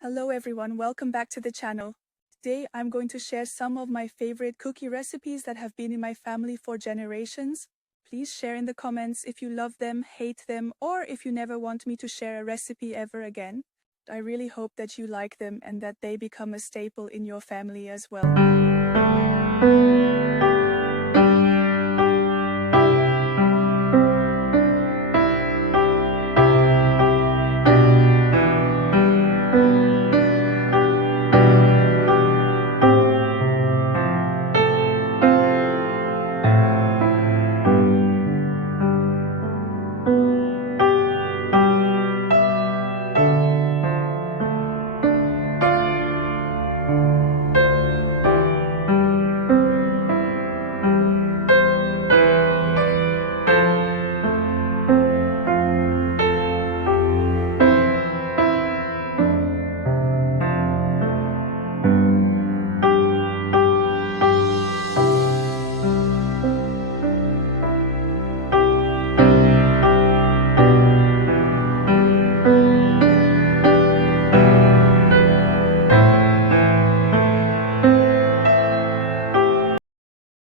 Hello everyone, welcome back to the channel. Today I'm going to share some of my favorite cookie recipes that have been in my family for generations. Please share in the comments if you love them, hate them, or if you never want me to share a recipe ever again. I really hope that you like them and that they become a staple in your family as well.